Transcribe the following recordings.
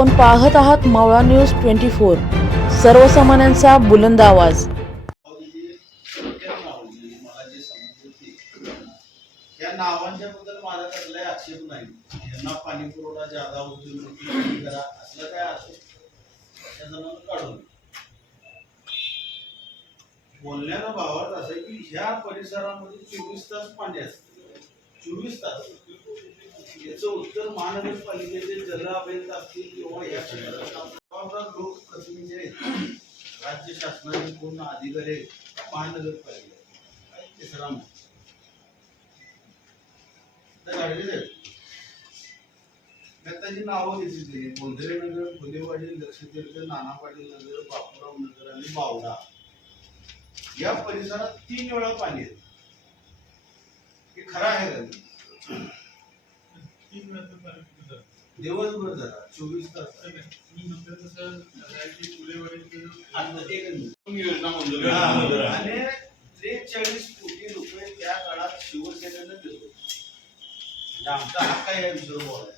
आपण पाहत आहात मावळा न्यूज ट्वेंटी फोर. सर्वसामान्यांचा बुलंद आवाज. या नावांच्या बद्दल माझा कसलाही आक्षेप नाही. यांना पाणी पुरवठा जादा होतो करा असलं काय असेल त्याचं नाव काढून बोलण्याचा भावार्थ असं की ह्या परिसरामध्ये चोवीस तास पाणी असतं. चोवीस तास. याचं उत्तर महानगरपालिकेचे जल अभियंता असतील किंवा या क्षेत्रात लोकप्रतिनिधी आहेत. राज्य शासनाचे पूर्ण अधिकारी आहेत. महानगरपालिका तिसरा त्याची नावं घेतली ते गोंधळे नगर फुलेवाडी लक्षतीर्थ नाना पाटील नगर बापूराव नगर आणि बावडा. या परिसरात तीन वेळा पाणी येत. हे खरं आहे का? दिवसभर जरा चोवीस तास. हा, आणि त्रेचाळीस कोटी रुपये त्या काळात शिवसेनेनं दिले. म्हणजे आमचा हक्क आहे या विषयावर बोलायला.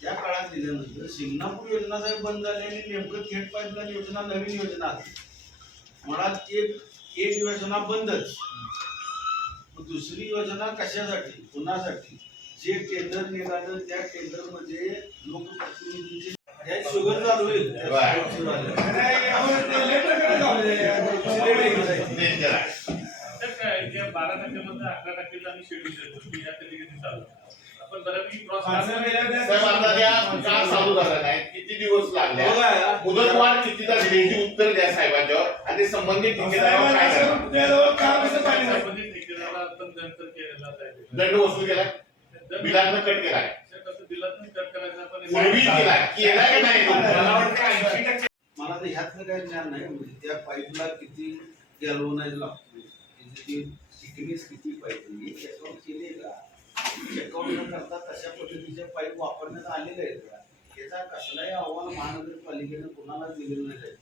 त्या काळात दिल्यानंतर शिंगणापूर योजना साहेब बंद झाली आणि नेमकं थेट पाईपलाईन योजना नवीन योजना आली. मला एक एक योजना बंदच. दुसरी योजना कशासाठी? कुणासाठी? जे टेंडर निघालं त्या टेंडरमध्ये लोकप्रतिनिधींचे शुगर चालू होईल बारा टक्क्यामध्ये अकरा टक्क्याचा आम्ही शेड्यूल देतो की या कधी चालू आपण बऱ्यापैकी क्रॉस साहेब आता त्या का चालू झाला नाही? किती दिवस लागले? मुदतवाढ याची उत्तर द्या साहेबांच्यावर. आणि ते संबंधित ठेकेदारावर काय? संबंधित ठेकेदाराला आपण दंड वसूल केलाय? बिलातनं कट केलाय. पूर्वी का नाही? मला वाटतं ऐंशी टक्के. मला तर ह्यातलं काही ज्ञान नाही. म्हणजे त्या पाईपला किती गॅल्वनाइज लागतो त्याची थिकनेस किती पाहिजे? चेकआउट केले का? चेकआउट न करता तशा पद्धतीचे पाईप वापरण्यात आलेले आहेत का? याचा कसलाही अहवाल महानगरपालिकेनं कोणाला दिलेला नाही.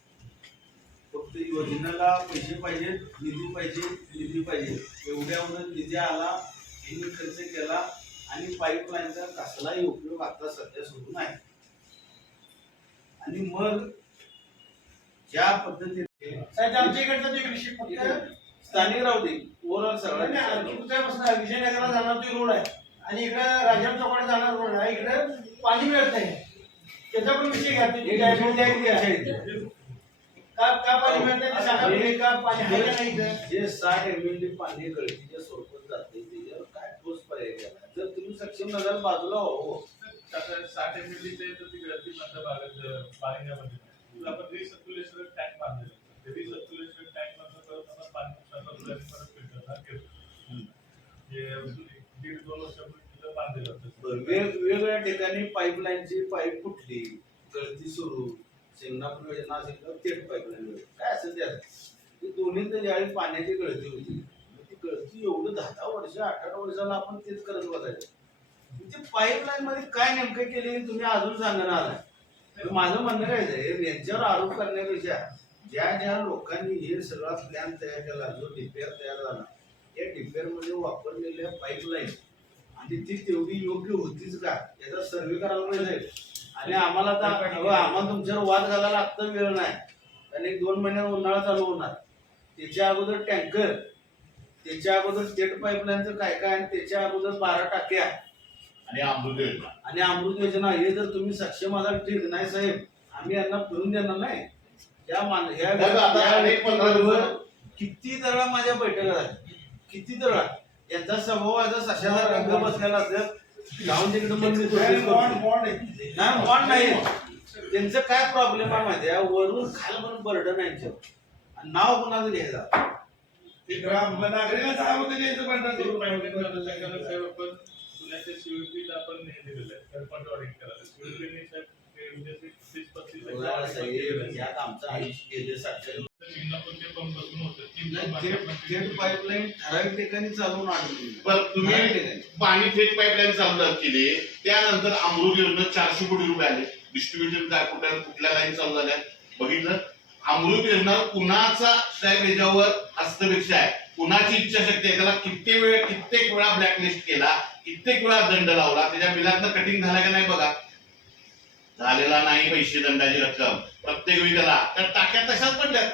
फक्त योजनेला पैसे पाहिजे निधी पाहिजे निधी पाहिजे एवढ्यावर निधी आला खर्च केला आणि पाईपलाईनचा कसलाही उपयोग आता सध्या सुरू नाही आणि मग ज्या पद्धतीने आमच्या इकडचा तो एक विषय फक्त स्थानिक राहू दे ओव्हरऑल सगळं तुमच्यापासून विजयनगरला जाणार तो रोड आहे आणि इकडे राजाम चौकात जाणार रोड आहे इकडे पाणी मिळत नाही त्याचा पण विषय घ्या मिनिट द्या. का का पाणी मिळत नाही ते सांगा तुम्ही. का पाणी आहे का नाही इथं? जे साठ एम एल डी पाणी गळतीच्या स्वरूपात जाते त्याच्यावर काय ठोस पर्याय केला तुम्ही सक्षम नसाल बाजूला हो. साठ एम एल चे तर ती भागात पाणी मध्ये तुला आपण रिसर्क्युलेशन टँक बांधलेलं रिसर्क्युलेशन टँक मधलं परत आपण पाणी परत हे दीड दोन वर्षापूर्वी तिथं बांधलेलं होतं. वेगवेगळ्या ठिकाणी पाईपलाईनची पाईप फुटली गळती सुरू शेंगणापूर योजना असेल तर थेट पाईपलाईन काय असेल ती दोन्ही तर ज्यावेळी पाण्याची गळती होती मग ती गळती एवढं दहा अठरा वर्षाला आपण तेच करत बसायचं. ते पाईपलाईन मध्ये काय नेमकं केले तुम्ही अजून सांगणार आलाय माझं म्हणणं काय आहे यांच्यावर आरोप करण्यापेक्षा ज्या ज्या लोकांनी हे सगळा प्लॅन तयार केला जो डिपेअर तयार झाला या डिपेअरमध्ये वापरलेल्या पाईपलाईन आणि ती तेवढी योग्य होतीच का याचा सर्वे करायला पाहिजे. आणि आम्हाला तर आम्हाला तुमच्यावर वाद घालायला आत्ता वेळ नाही. कारण एक दोन महिन्यात उन्हाळा चालू होणार. त्याच्या अगोदर टँकर त्याच्या अगोदर स्टेट पाईपलाईनचं काय काय आणि त्याच्या अगोदर बारा टाक्या. आणि अमृत योजना. आणि अमृत योजना हे जर तुम्ही सक्षम असाल ठीक नाही साहेब आम्ही यांना फिरून देणार नाही. या मान ह्या बघा, आता या अनेक पंधरा दिवस- किती तळा माझ्या बैठका झाल्या. किती तळा यांचा स्वभाव आता सशाचा रंग बसलेला असेल जाऊन तिकडे आहे. नाही बॉन्ड नाही. त्यांचं काय प्रॉब्लेम आहे माहिती आहे? वरून खालपर्यंत बर्डन आहे यांच्यावर. आणि नाव कोणाचं घ्यायचं? ते. ग्राम नागरिकांचं आहे होतं पुण्याच्या आपण हे दिलेलं आहे करायला. साहेब म्हणजे थेट पंप थेट पाईपलाईन ठराविक ठिकाणी चालवून तुम्ही. पाणी थेट पाईपलाईन चालू केली त्यानंतर अमृत योजना चारशे कोटी रुपये आले. डिस्ट्रीब्युशन काय कुठल्या कुठल्या लाईन चालू झाल्या? बघितलं? अमृत योजना कुणाचा साहेब याच्यावर हस्तपेक्षा आहे? कुणाची इच्छाशक्ती आहे? त्याला कित्येक वेळ कित्येक वेळा ब्लॅकलिस्ट केला कित्येक वेळा दंड लावला. त्याच्या बिलातनं कटिंग झाला का नाही बघा. झालेला नाही पैसे दंडाची रक्कम. प्रत्येक वेळी त्याला. तर टाक्या तशाच पडल्यात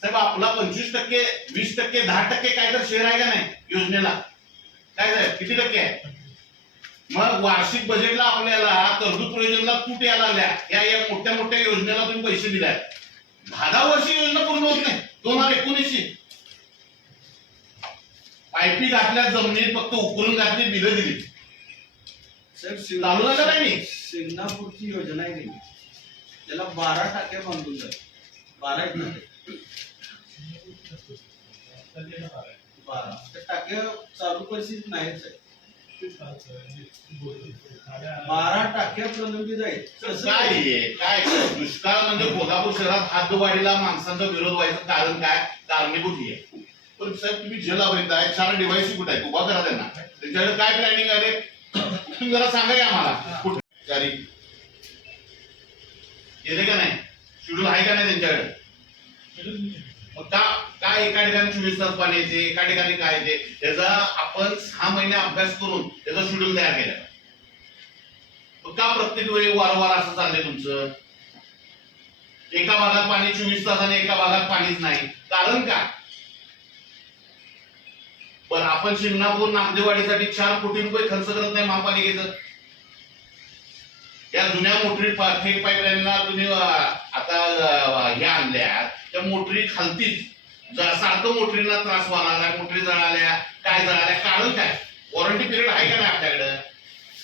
साहेब आपला पंचवीस टक्के वीस टक्के दहा टक्के काय तर शेअर आहे का नाही? योजनेला. काय साहेब किती टक्के आहे? मग वार्षिक बजेटला आपल्याला तरतूद प्रयोजनाला तूट यायला आल्या या या मोठ्या मोठ्या योजनेला तुम्ही पैसे दिलाय दहा दहा वर्षी योजना पूर्ण होत नाही. दोन हजार एकोणीसशे पायपी घातल्या जमिनीत फक्त उकरून घातली बिलं दिली. चालू झालं नाही? सिंगणापूरची योजना आहे नाही? त्याला बारा टाक्या बांधून जाईल बारा टाक्या बारा. टाक्या चालू परिस्थितीत नाहीच आहे. बारा टाक्या प्रलंबित आहेत कसं काय आहे? काय दुष्काळ म्हणजे कोल्हापूर शहरात हातवाडीला माणसांचा विरोध व्हायचं कारण काय? कारणीभूत ही आहे? पण साहेब तुम्ही जेल आहे चार डिव्हाइस कुठे आहेत उभा करा त्यांना. त्यांच्याकडे काय प्लॅनिंग आहे? रे? तुम्ही जरा सांगा की आम्हाला. कुठे? चारी गेले का नाही? शेड्यूल आहे का नाही त्यांच्याकडे? मग का एका ठिकाणी चोवीस तास पाणी येते एका ठिकाणी काय येते याचा आपण सहा महिने अभ्यास करून त्याचा शेड्यूल तयार केला. का प्रत्येक वेळी वारंवार असं चाललंय तुमचं? एका भागात पाणी चोवीस तास आणि एका भागात पाणीच नाही. कारण का? पण आपण शिंगणापूर नागदेवाडीसाठी चार कोटी रुपये खर्च करत नाही महापालिकेचं. या जुन्या मोटरी पा- थेट पाईपलाईनला तुम्ही आता हे आणल्या त्या मोटरी खालतीच. सारखं मोटरींना त्रास व्हायला लागला मोटरी जळाल्या काय जळाल्या कारण काय? वॉरंटी पिरियड आहे का नाही आपल्याकडे?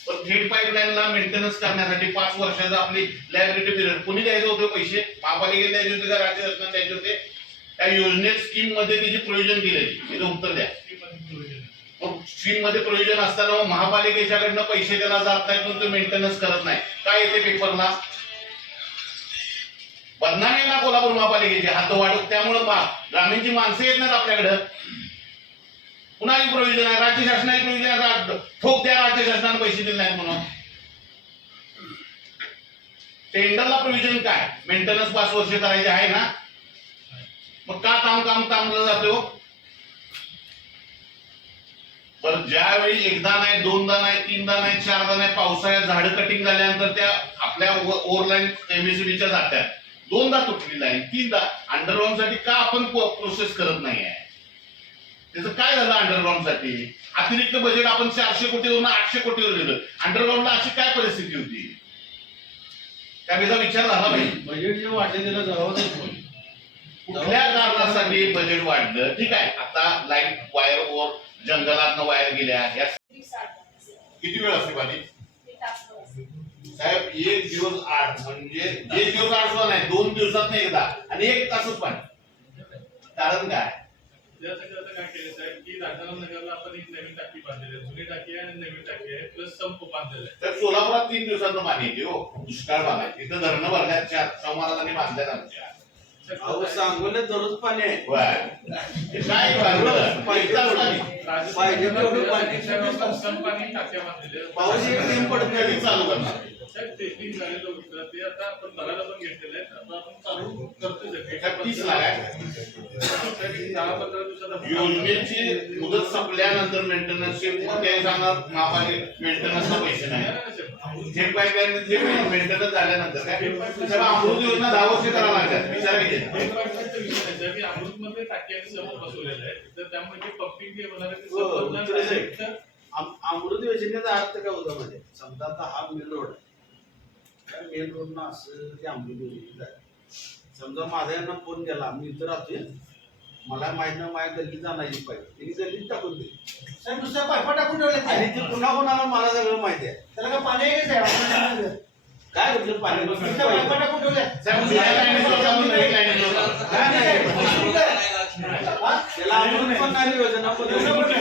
पण थेट पाईपलाईनला मेंटेनन्स करण्यासाठी पाच वर्षाचा आपली लायबिलिटी पिरियड कोणी द्यायचे होते पैसे? महापालिकेत द्यायचे होते का राज्य सरकार द्यायचे होते? त्या योजनेत स्कीममध्ये त्याची प्रयोजन दिलेली तिथं उत्तर द्या. मग स्कीममध्ये प्रयोजन असताना मग महापालिकेच्याकडनं पैसे त्याला जात नाही पण तो मेंटेनन्स करत नाही. काय येते पेपरला बदनामी आहे ना कोल्हापूर महापालिकेची हात वाढत त्यामुळे ग्रामीणची माणसं येत नाहीत आपल्याकडं. कुणाची प्रोव्हिजन आहे राज्य शासनाची प्रोव्हिजन आहे ठोक द्या राज्य शासनाने पैसे दिले नाहीत म्हणून. टेंडरला प्रोव्हिजन काय? मेंटेनन्स पाच वर्ष करायचे आहे ना? मग का काम काम थांबलं जातो पण ज्यावेळी एकदा नाही दोनदा नाही तीनदा नाही चारदा नाही पावसाळ्यात झाडं कटिंग झाल्यानंतर त्या आपल्या ओव्हरलाईन एमएसबीच्या जात्यात. दोनदा तुटली लाईन तीनदा. अंडरग्राऊंडसाठी का आपण प्रोसेस करत नाही आहे त्याचं काय झालं अंडरग्राऊंडसाठी अतिरिक्त बजेट आपण चारशे कोटीवरून आठशे कोटीवर गेलं अंडरग्राऊंडला अशी काय परिस्थिती होती? त्याचा विचार झाला पाहिजे. बजेट जे वाढले त्याला जबाबदार कोण? कुठल्या कारणासाठी बजेट वाढलं? ठीक आहे. आता लाइट वायर वर जंगलात वायर गेल्या. या किती वेळ असते पाणी? एक दिवस आठ म्हणजे एक दिवस आठ सुद्धा नाही दोन दिवसात नाही एकदा आणि एक तासच पाणी कारण काय त्यासाठी आता काय केलं साहेब की राजाराम नगरला आपण एक नवीन टाकी बांधलेली आहे जुनी टाकी आहे आणि नवीन टाकी आहे प्लस संप बांधलेला आहे तर सोलापुरात तीन दिवसाचं पाणी येते हो दुष्काळ भाग आहे तिथं धरणं भरल्यात चार बांधल्यात आमच्या अहो दररोज पाणी आहे बर. हे काय बांधलं? एक तास पाणी. पाहिजे. पाऊस एक थेंब पडत नाही. चालू करणार योजनेची मुदत संपल्यानंतर मेंटेनन्सचे ते जाणार महापालिका मेंटेनन्सला पैसे नाही. जे पाईपलाईन जे मेंटेनन्स झाल्यानंतर काय? अमृत योजना दहा वर्ष करावं लागतात विचार घ्यायचे अमृतमध्ये बसवलेलं आहे. तर त्यामुळे जे पंपिंग जे होणार आहे ते हो, आम- अमृत योजनेचा अर्थ काय होता म्हणजे? समजा आता हा मेन रोड आहे. त्या मेन रोड ना असं ते समजा माझा यांना फोन केला मी इथं राहतोय. मला माहीत नाही माझ्या गल्लीत जाण्याची पाहिजे त्यांनी गल्लीत टाकून दिली. साहेब नुसत्या पायपा टाकून ठेवले आणि ते पुन्हा कोणाला मला सगळं माहिती आहे. त्याला काय पाणी आहे का साहेब? आपण सांगितलं. काय म्हटलं पाणी नुसत्या पायपा टाकून ठेवल्या साहेब जुन्या लाईनीचं जाऊन नवीन लाईनीचं जाऊन. काय नाही. हा? त्याला अमृत पण नाही योजना पण एवढं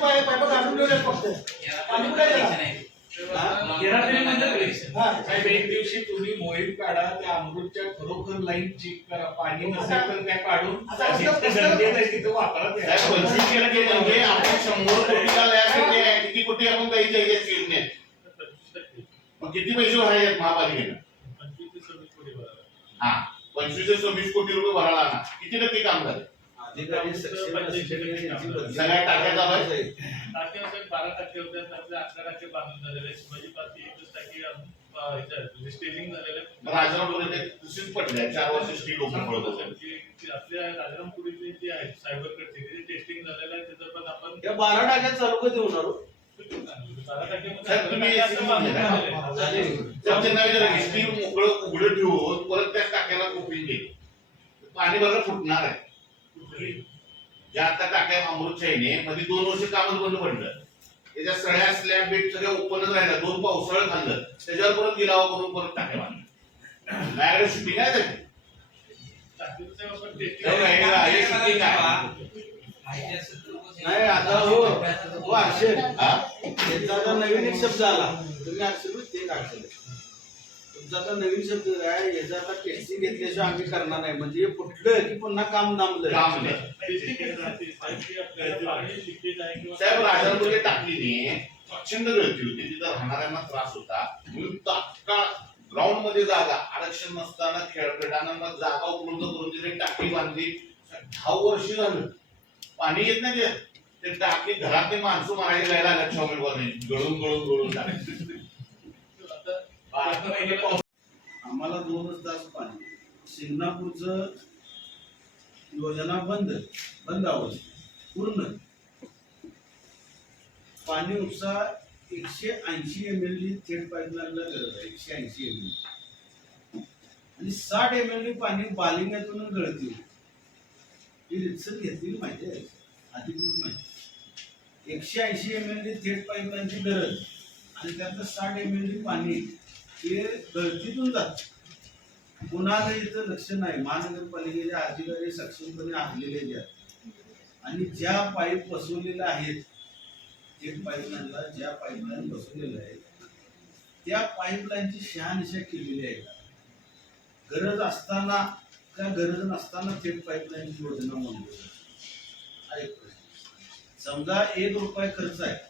पाय पायपा टाकून ठेवले. फक्त. पाणी कुठे एक दिवशी तुम्ही मोहीम काढा त्या अमृतच्या खरोखर लाईन चेक करा. पाणी नसेल तर काय काढून. म्हणजे आपण शंभर कोटीला किती कोटी आपण पंचवीस टक्के. मग किती पैसे भरायचे आहेत महापालिकेनं? पंचवीस ते सव्वीस कोटी भरायला. हा. पंचवीस ते सव्वीस कोटी रुपये भरायला ना किती टक्के काम झाले? अधिकारी सक्षम असल्यामुळे त्यांची बदली सगळ्या टाक्या? टाक्या बारा टाके होते त्यातले अकरा टाके बांधून झालेले आहेत. शिवाजी पार्कची एकच टाकी अजून अं, ह्याच्यात म्हणजे स्टेजिंग झालेलं दुसरीच चार वर्ष स्टील ओपन पडत असेल जी- जी आपल्या राजारामपुरीतली जी आहे सायबर कडची तिथे टेस्टिंग झालेलं आहे त्याचं पण आपण या बारा टाक्यात चालू कधी होणार हो? बारा साहेब, तुम्ही घ्या. तर त्यांना विचारा स्टील मोकळं उघडं ठेवून परत त्या टाक्याला कोपिंग पाणी बरं फुटणार आहे ज्या आता टाकाय अमृत शाहीने मध्ये दोन वर्ष कामच बंद पडलं. त्याच्या सगळ्या स्लॅब बेट सगळ्या ओपनच राहिल्या. दोन पावसाळं खाल्लं. त्याच्यावर परत गिलावा करून परत टाकाय बांधलं माझ्याकडे शूटिंग आहे त्याची नाही, आता हो हो अक्षर हा? त्यांचा नवीन एक शब्द आला. तुम्ही अक्षर ते काढले तुमचा आता नवीन शब्द आहे याचा आता टेस्टिंग घेतल्याशिवाय आम्ही करणार नाही. म्हणजे हे फुटलं की पुन्हा काम थांबलं. साहेब, राजापूरच्या टाकलीने प्रचंड गळती होती. तिथं राहणाऱ्यांना त्रास होता. म्हणून तात्काळ ग्राउंडमध्ये जागा आरक्षण नसताना खेळ क्रीडांना जागा उपलब्ध करून तिथे टाकी बांधली. दहा वर्ष झालं. पाणी येत नाही ते. टाकी घरातली माणसं मारायला जायला चॉमेलवरने गळून गळून गळून टाकली आता बारा महिने पाऊस आम्हाला दोनच तास पाणी. शिंगणापूरचं योजना बंद बंद अवस्थेत पूर्ण. पाणी उपसा एकशे ऐंशी एम एल डी थेट पाईपलाईनला गरज आहे. एकशे ऐंशी एम एल आणि साठ एम एल डी पाणी बालिंगातून गळतील. ही रितसर घेतलेली माहिती आहे. अधिकृत माहिती. एकशे ऐंशी एम एल डी थेट पाईपलाईनची गरज. आणि त्यातलं साठ एम एल डी पाणी हे गळतीतून जात. कुणाला इथं लक्ष नाही. महानगरपालिकेचे अधिकारी सक्षमपणे आखलेले आहेत. आणि ज्या पाईप बसवलेल्या आहेत एक पाईपलाईनला ज्या पाईपलाईन बसवलेल्या आहेत त्या पाईपलाईनची शहानिशा केलेली आहे. का? गरज असताना का गरज नसताना थेट पाईपलाईनची योजना म्हणून समजा एक रुपये खर्च आहे.